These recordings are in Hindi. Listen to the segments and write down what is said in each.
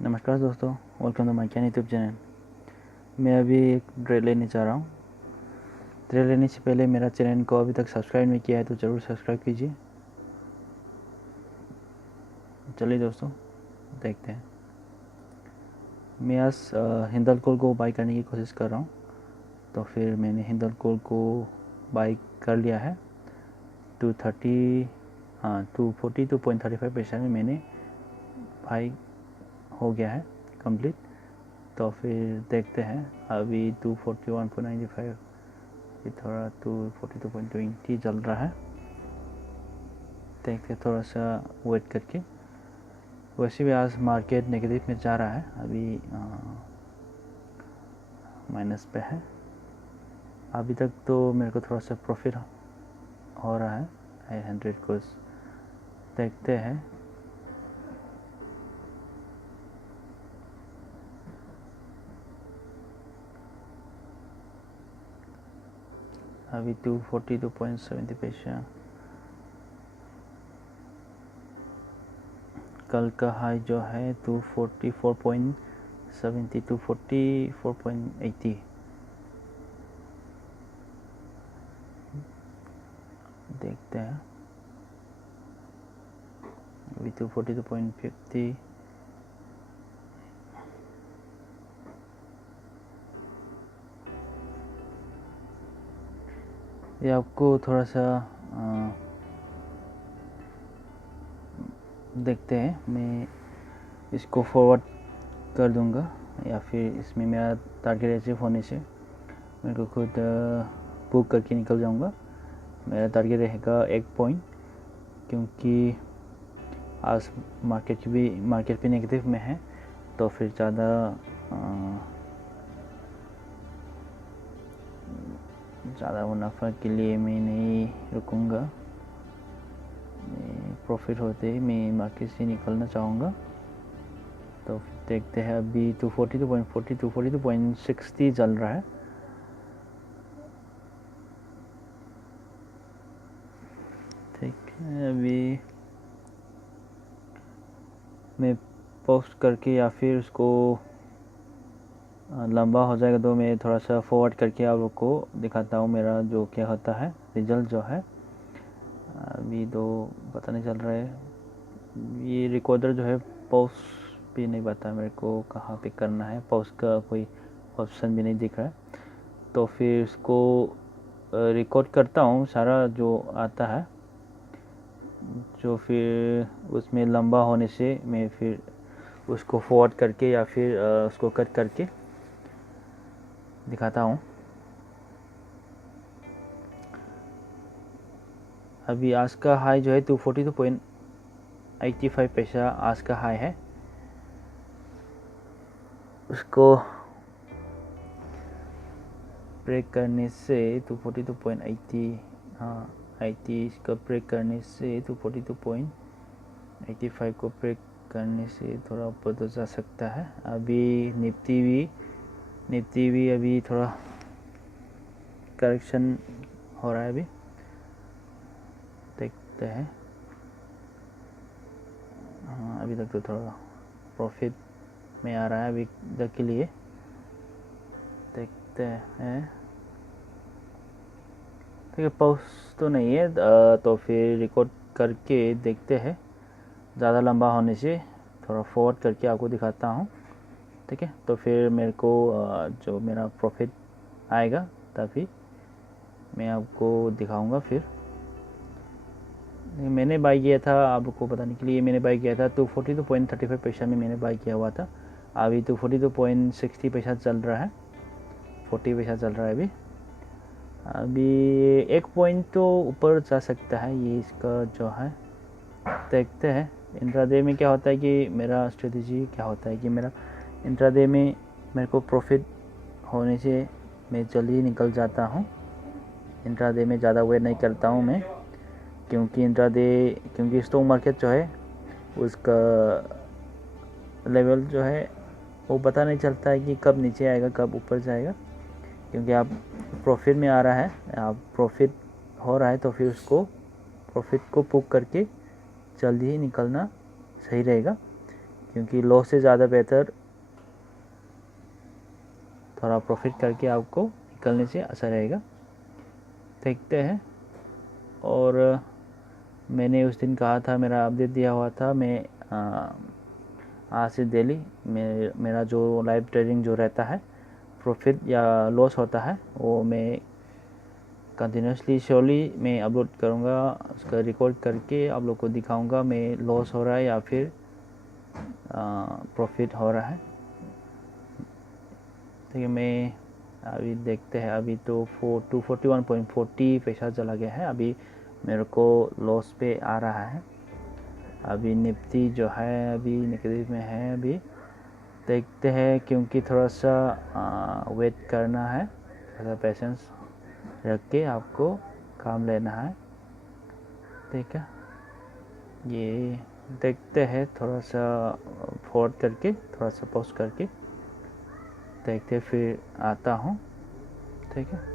नमस्कार दोस्तों, welcome to my YouTube channel. मैं अभी एक ट्रेड लेने जा रहा हूँ। ट्रेड लेने से पहले मेरा चैनल को अभी तक सब्सक्राइब नहीं किया है तो ज़रूर सब्सक्राइब कीजिए। चलिए दोस्तों, देखते हैं। मैं आज हिंदलको को बाई करने की कोशिश कर रहा हूँ, तो फिर मैंने हिंदलको को बाई कर लिया है। 242.35 पैसा में मैंने बाई हो गया है कंप्लीट। तो फिर देखते हैं, अभी 241.95 ये थोड़ा 242.20 चल रहा है। देखते थोड़ा सा वेट करके। वैसे भी आज मार्केट नेगेटिव में जा रहा है, अभी माइनस पे है। अभी तक तो मेरे को थोड़ा सा प्रॉफिट हो रहा है 100 को। देखते हैं। अभी 242.70 पैसा। कल का हाई जो है 244.70 244.80। देखते हैं। अभी 242.50 ये आपको थोड़ा सा देखते हैं। मैं इसको फॉरवर्ड कर दूंगा या फिर इसमें मेरा टारगेट अचीव होने से मेरे को खुद बुक करके निकल जाऊंगा। मेरा टारगेट रहेगा 1 पॉइंट, क्योंकि आज मार्केट भी नेगेटिव में है, तो फिर ज़्यादा मुनाफा के लिए मैं नहीं रुकूंगा। प्रॉफिट होते ही मैं मार्केट से निकलना चाहूँगा। तो देखते हैं। अभी 242.40 242.60 चल रहा है। ठीक है, अभी मैं पोस्ट करके या फिर उसको लंबा हो जाएगा तो मैं थोड़ा सा फॉरवर्ड करके आप लोग को दिखाता हूँ मेरा जो क्या होता है रिजल्ट जो है। अभी तो पता नहीं चल रहा है। ये रिकॉर्डर जो है पॉस्ट भी नहीं बता मेरे को कहाँ पे करना है। पॉस्ट का कोई ऑप्शन भी नहीं दिख रहा है। तो फिर इसको रिकॉर्ड करता हूँ सारा जो आता है, जो फिर उसमें लंबा होने से मैं फिर उसको फॉरवर्ड करके या फिर उसको कट करके दिखाता हूँ। अभी आज का हाई जो है 242.85 पैसा आज का हाई है। उसको ब्रेक करने से 242.80 80 इसका ब्रेक करने से 242.85 को ब्रेक करने से थोड़ा ऊपर तो जा सकता है। अभी निफ्टी भी अभी थोड़ा करेक्शन हो रहा है। अभी देखते हैं। अभी तक तो थोड़ा प्रॉफिट में आ रहा है अभी तक के लिए। देखते हैं। ठीक है, पोस्ट तो नहीं है, तो फिर रिकॉर्ड करके देखते हैं। ज़्यादा लंबा होने से थोड़ा फॉरवर्ड करके आपको दिखाता हूँ। ठीक है, तो फिर मेरे को जो मेरा प्रॉफिट आएगा तभी मैं आपको दिखाऊंगा। फिर मैंने बाई किया था, आपको बताने के लिए मैंने बाई किया था 242.35 पैसा में मैंने बाई किया हुआ था। अभी 242.60 पैसा चल रहा है, 40 पैसा चल रहा है। अभी 1 पॉइंट तो ऊपर जा सकता है ये इसका जो है। देखते हैं इंट्राडे में क्या होता है कि मेरा स्ट्रेटजी क्या होता है कि मेरा इंट्राडे में मेरे को प्रॉफिट होने से मैं जल्दी निकल जाता हूँ। इंट्राडे में ज़्यादा वेट नहीं करता हूँ मैं, क्योंकि स्टॉक मार्केट जो है उसका लेवल जो है वो पता नहीं चलता है कि कब नीचे आएगा कब ऊपर जाएगा। क्योंकि आप प्रॉफिट में आ रहा है, आप प्रॉफिट हो रहा है, तो फिर उसको प्रॉफिट को पुक करके जल्दी ही निकलना सही रहेगा। क्योंकि लॉस से ज़्यादा बेहतर थोड़ा प्रॉफिट करके आपको निकलने से अच्छा रहेगा। देखते हैं। और मैंने उस दिन कहा था, मेरा अपडेट दिया हुआ था, मैं आज से डेली मेरा जो लाइव ट्रेडिंग जो रहता है, प्रॉफिट या लॉस होता है, वो मैं कंटिन्यूसली श्योरली मैं अपलोड करूँगा। उसका रिकॉर्ड करके आप लोग को दिखाऊंगा मैं लॉस हो रहा है या फिर प्रॉफिट हो रहा है। ठीक है, मैं अभी देखते हैं। अभी तो 241.40 पैसा चला गया है। अभी मेरे को लॉस पे आ रहा है। अभी निफ्टी जो है अभी नेगेटिव में है। अभी देखते हैं, क्योंकि थोड़ा सा वेट करना है, थोड़ा पेशेंस रख के आपको काम लेना है। ठीक है, ये देखते हैं, थोड़ा सा फॉरवर्ड करके, थोड़ा सा पॉज करके देखते, फिर आता हूँ। ठीक है,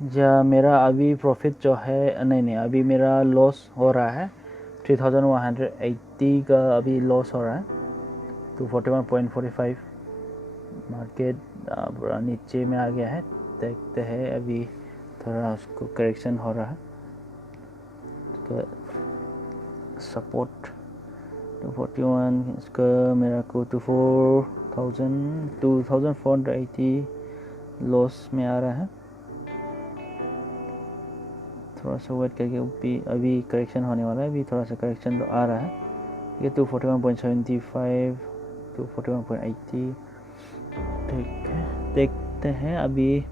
या मेरा अभी प्रॉफिट जो है नहीं अभी मेरा लॉस हो रहा है 3180 का अभी लॉस हो रहा है 241.45 मार्केट पूरा नीचे में आ गया है। देखते हैं अभी थोड़ा उसको करेक्शन हो रहा है। तो सपोर्ट 241 इसका मेरा को 2480 लॉस में आ रहा है। थोड़ा सा वेट करके अभी करेक्शन होने वाला है। अभी थोड़ा सा करेक्शन तो आ रहा है। ये 241.75 241.80 ठीक है। देखते हैं अभी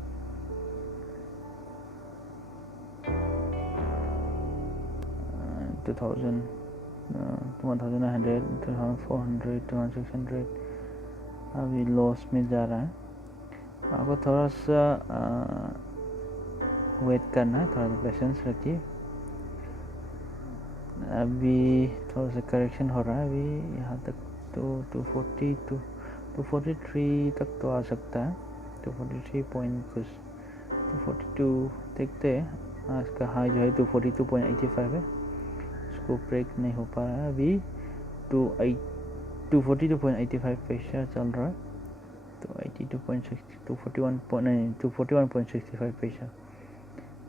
2000 1900 2400 2600 अभी लॉस में जा रहा है। आपको थोड़ा सा वेट करना है, थोड़ा सा पेशेंस रखिए। अभी थोड़ा सा करेक्शन हो रहा है। अभी यहाँ तक तो 243 तक तो आ सकता है। 243 पॉइंट कुछ 242 देखते हैं। इसका हाई जो है 242.85 है, उसको ब्रेक नहीं हो पा रहा है। अभी 242.85 पैसा चल रहा है। तो 241.65 पैसा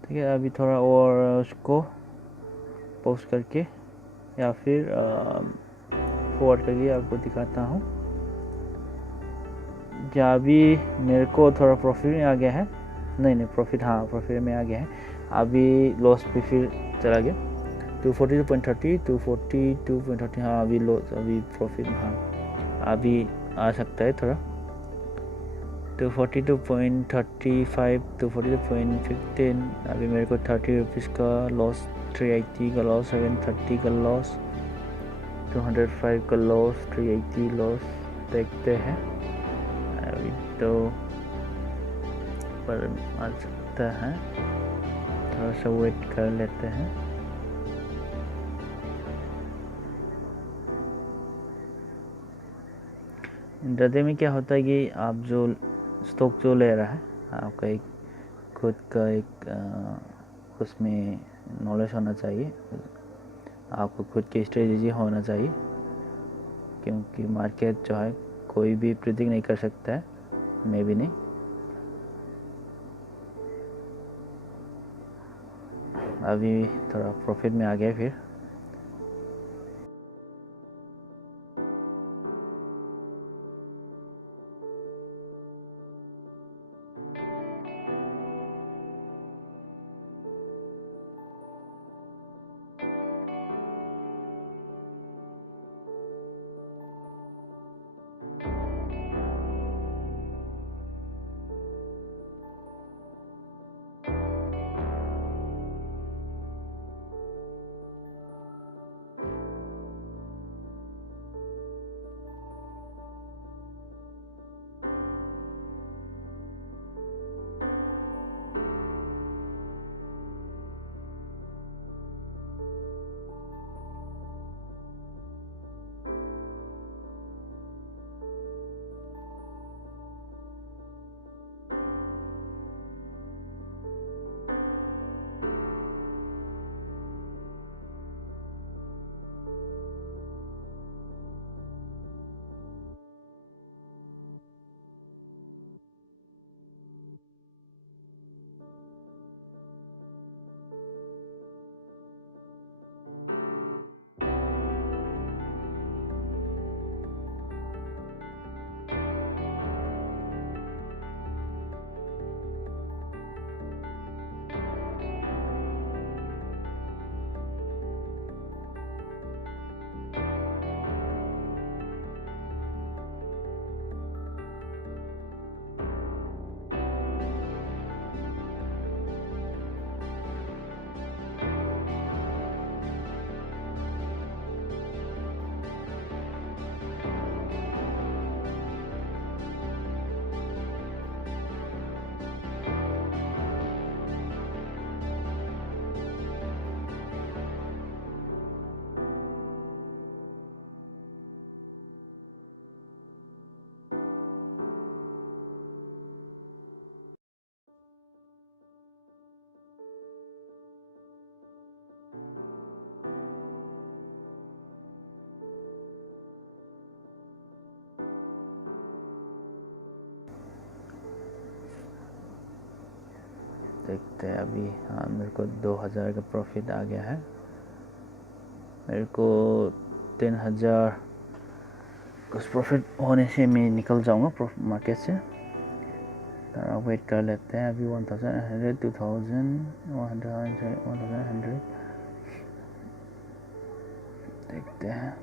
ठीक है। अभी थोड़ा और उसको पोस्ट करके या फिर फॉरवर्ड करके आपको दिखाता हूँ। जहाँ अभी मेरे को थोड़ा प्रॉफिट में आ गया है। नहीं प्रॉफिट में आ गया है। अभी लॉस पे फिर चला गया 242.30 242.30 हाँ अभी लॉस अभी प्रॉफिट अभी आ सकता है थोड़ा 242.35 242.15 अभी मेरे को 30 रुपीज़ का लॉस 380 का लॉस 730 का लॉस 205 का लॉस 380 लॉस देखते हैं। अभी तो पर आ सकता है, थोड़ा सा वेट कर लेते हैं। इंट्राडे में क्या होता है कि आप जो स्टॉक जो ले रहा है आपका एक खुद का एक उसमें नॉलेज होना चाहिए। आपको खुद की स्ट्रेटजी होना चाहिए, क्योंकि मार्केट जो है कोई भी प्रिडिक्ट नहीं कर सकता है, मैं भी नहीं। अभी थोड़ा प्रॉफिट में आ गया फिर देखते हैं अभी। हाँ, मेरे को 2000 का प्रॉफिट आ गया है। मेरे को 3000 कुछ प्रॉफिट होने से मैं निकल जाऊंगा मार्केट से। वेट कर लेते हैं अभी। 1100, 2100, 1100 देखते हैं।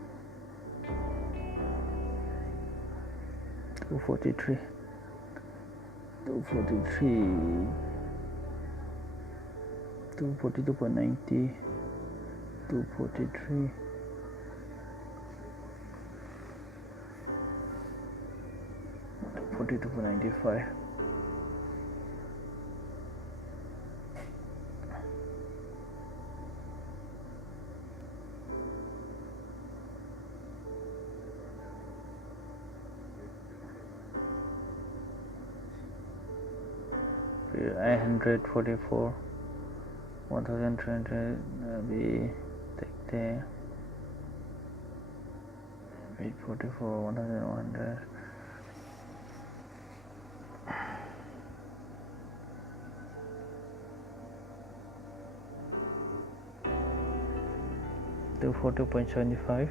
243, 242.90, 243, 42.95, 844, 1300 अभी देखते हैं। 844, 1100, 240.75,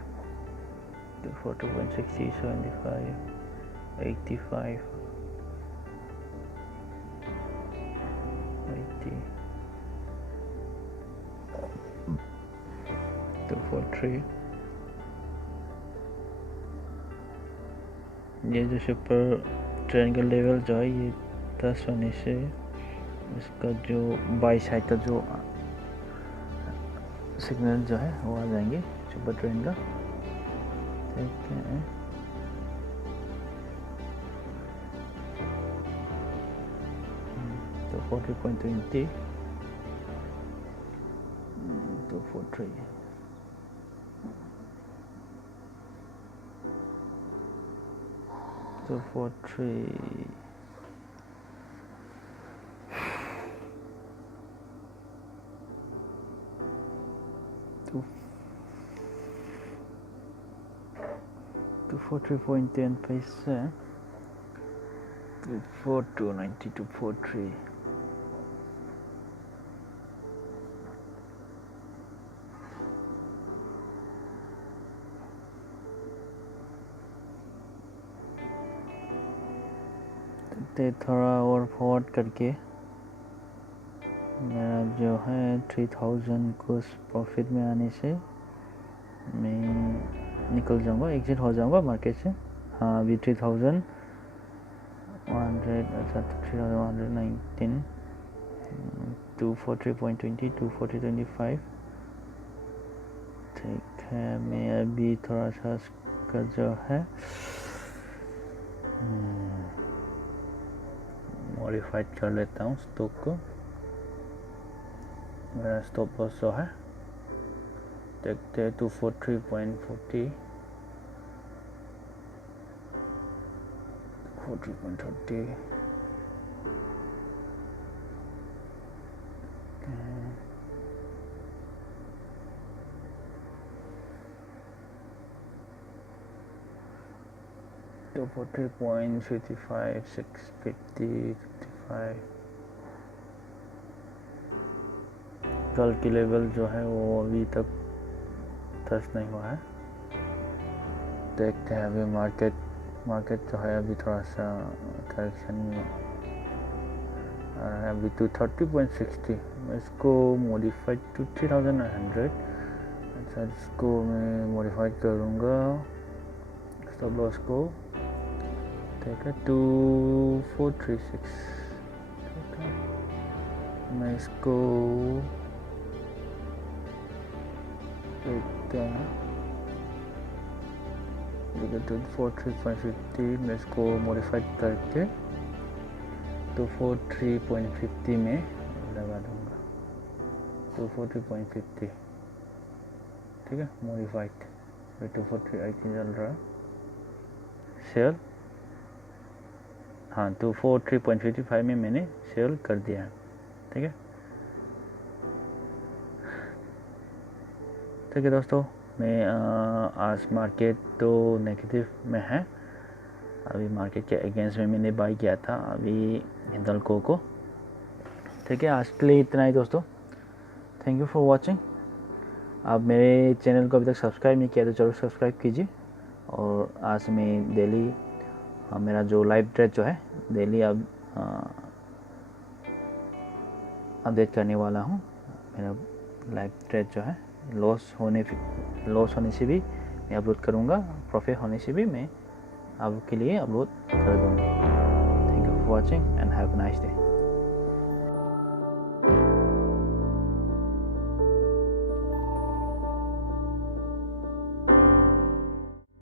240.60, 75, 85, 80, 243। ये जो सुपर ट्रायंगल लेवल जो है ये 10 होने से इसका जो बाई साइड का जो सिग्नल जो है वो आ जाएंगे सुपर ट्रेंड का। देखते हैं। तो 40.20, 243, 243, 243.10 पैसे, 242.90, 243, थोड़ा और फॉरवर्ड करके मेरा जो है 3000 कुछ प्रॉफिट में आने से मैं निकल जाऊंगा, एग्जिट हो जाऊंगा मार्केट से। हाँ, अभी 3100, अच्छा 3119, 240.20, 240.25। ठीक है, मैं अभी थोड़ा सा इसका जो है मॉडिफाइड कर लेता हूँ स्टॉक को। मेरा स्टॉप लॉस जो है देखते हैं 243.40, 40.30, 240.55, 650, 55। कल की लेवल जो है वो अभी तक टच नहीं हुआ है। देखते हैं अभी मार्केट जो है अभी थोड़ा सा करेक्शन में आ रहा है। अभी 230.60, मैं इसको मॉडिफाइड टू 3900। अच्छा, इसको मैं मॉडिफाइड करूँगा स्टॉप लॉस को। ठीक है, 2436। ठीक है, मैं इसको देखते हैं। 243.50 मैं इसको मॉडिफाइड करके 243.50 में लगा दूंगा। 243.50, ठीक है, मॉडिफाइड। 243 चल रहा है सेल। हाँ, 243.55 में मैंने सेल कर दिया है। ठीक है, ठीक है दोस्तों, मैं आज मार्केट तो नेगेटिव में है। अभी मार्केट के अगेंस्ट में मैंने बाई किया था अभी हिंदाल्को को। ठीक है, आज के लिए इतना ही दोस्तों। Thank you for watching. आप मेरे चैनल को अभी तक सब्सक्राइब नहीं किया तो ज़रूर सब्सक्राइब कीजिए। और आज मैं डेली मेरा जो लाइव ट्रेड जो है डेली अब अपडेट करने वाला हूँ। मेरा लाइव ट्रेड जो है लॉस होने से भी मैं अपलोड करूँगा, प्रॉफिट होने से भी मैं आपके लिए अपलोड कर दूँगा। Thank you for watching and have a nice day.